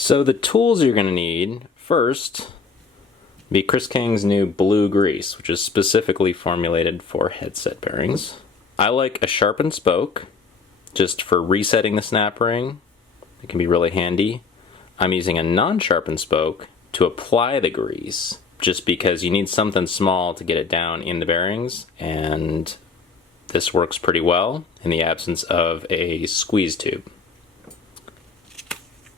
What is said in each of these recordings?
So the tools you're going to need first be Chris King's new blue grease, which is specifically formulated for headset bearings. I like a sharpened spoke just for resetting the snap ring. It can be really handy. I'm using a non-sharpened spoke to apply the grease, just because you need something small to get it down in the bearings, and this works pretty well in the absence of a squeeze tube.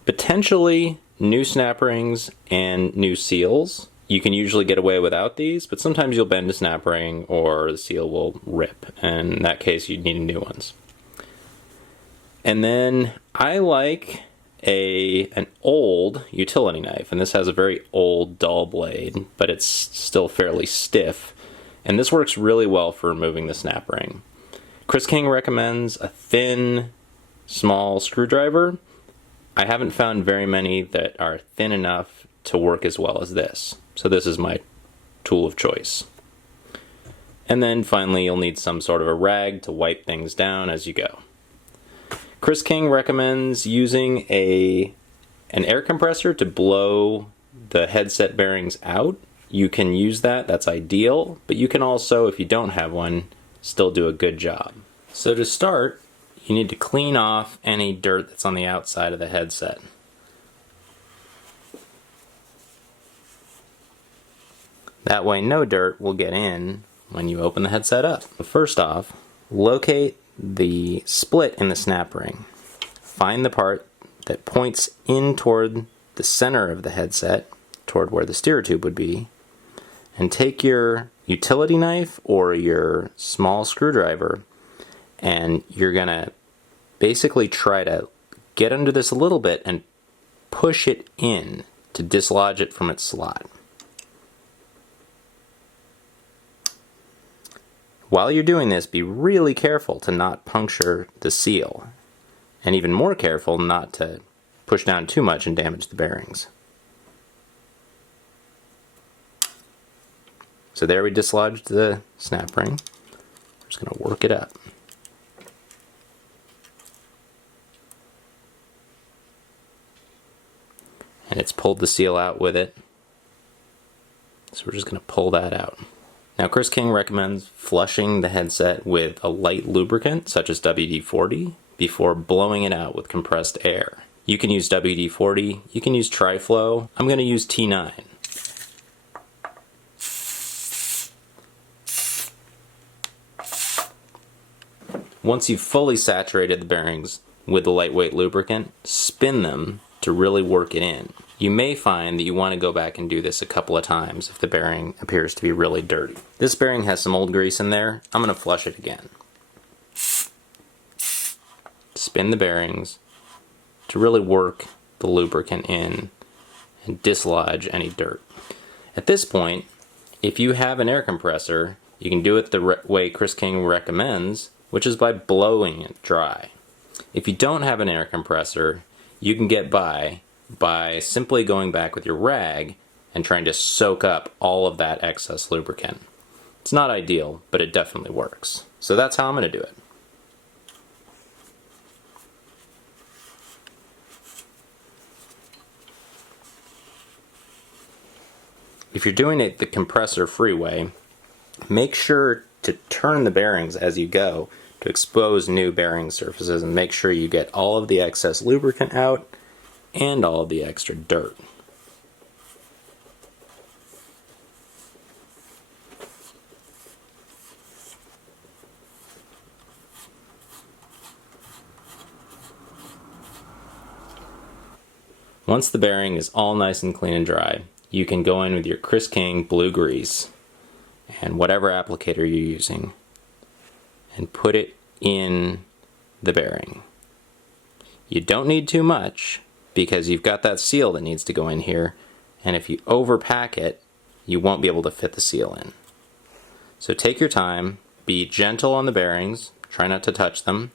Potentially new snap rings and new seals. You can usually get away without these, but sometimes you'll bend a snap ring or the seal will rip, and in that case you need new ones. And then I like an old utility knife, and this has a very old dull blade, but it's still fairly stiff, and this works really well for removing the snap ring. Chris King recommends a thin, small screwdriver. I haven't found very many that are thin enough to work as well as this, so this is my tool of choice. And then finally you'll need some sort of a rag to wipe things down as you go. Chris King recommends using an air compressor to blow the headset bearings out. You can use that, that's ideal, but you can also, if you don't have one, still do a good job. So to start, you need to clean off any dirt that's on the outside of the headset. That way no dirt will get in when you open the headset up. First off, locate the split in the snap ring. Find the part that points in toward the center of the headset, toward where the steer tube would be, and take your utility knife or your small screwdriver, and you're gonna basically try to get under this a little bit and push it in to dislodge it from its slot. While you're doing this, be really careful to not puncture the seal, and even more careful not to push down too much and damage the bearings. So there we dislodged the snap ring. I'm just going to work it up. And it's pulled the seal out with it. So we're just going to pull that out. Now Chris King recommends flushing the headset with a light lubricant, such as WD-40, before blowing it out with compressed air. You can use WD-40, you can use Tri-Flow. I'm going to use T9. Once you've fully saturated the bearings with the lightweight lubricant, spin them to really work it in. You may find that you want to go back and do this a couple of times if the bearing appears to be really dirty. This bearing has some old grease in there. I'm going to flush it again. Spin the bearings to really work the lubricant in and dislodge any dirt. At this point, if you have an air compressor, you can do it the way Chris King recommends, which is by blowing it dry. If you don't have an air compressor, you can get by simply going back with your rag and trying to soak up all of that excess lubricant. It's not ideal, but it definitely works. So that's how I'm going to do it. If you're doing it the compressor-free way, make sure to turn the bearings as you go to expose new bearing surfaces, and make sure you get all of the excess lubricant out and all of the extra dirt. Once the bearing is all nice and clean and dry, you can go in with your Chris King blue grease and whatever applicator you're using and put it in the bearing. You don't need too much because you've got that seal that needs to go in here, and if you overpack it, you won't be able to fit the seal in. So take your time, be gentle on the bearings, try not to touch them,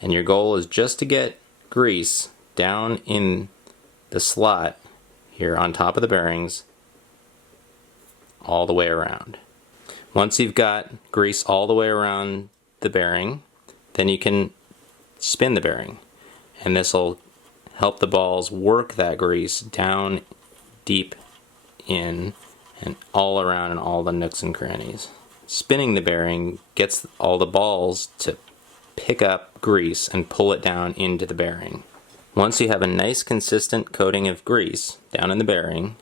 and your goal is just to get grease down in the slot here on top of the bearings all the way around. Once you've got grease all the way around the bearing, then you can spin the bearing, and this will help the balls work that grease down deep in and all around in all the nooks and crannies. Spinning the bearing gets all the balls to pick up grease and pull it down into the bearing. Once you have a nice consistent coating of grease down in the bearing,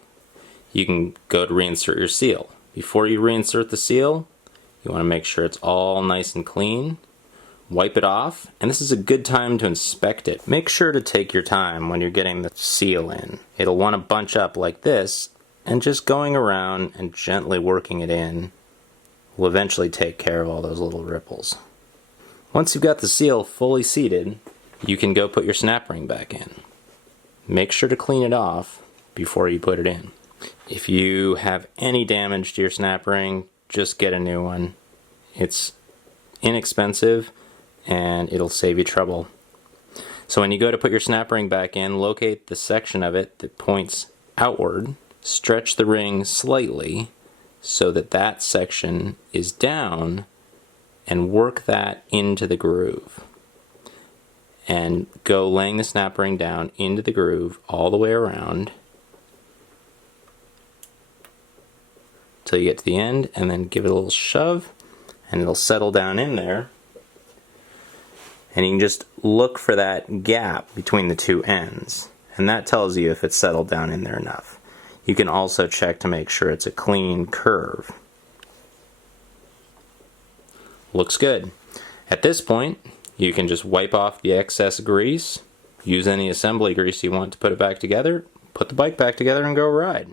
you can go to reinsert your seal. Before you reinsert the seal, you want to make sure it's all nice and clean. Wipe it off, and this is a good time to inspect it. Make sure to take your time when you're getting the seal in. It'll want to bunch up like this, and just going around and gently working it in will eventually take care of all those little ripples. Once you've got the seal fully seated, you can go put your snap ring back in. Make sure to clean it off before you put it in. If you have any damage to your snap ring, just get a new one. It's inexpensive and it'll save you trouble. So when you go to put your snap ring back in, locate the section of it that points outward, stretch the ring slightly so that that section is down, and work that into the groove. And go laying the snap ring down into the groove all the way around till you get to the end, and then give it a little shove and it'll settle down in there. And you can just look for that gap between the two ends, and that tells you if it's settled down in there enough. You can also check to make sure it's a clean curve. Looks good. At this point, you can just wipe off the excess grease, use any assembly grease you want to put it back together, put the bike back together and go ride.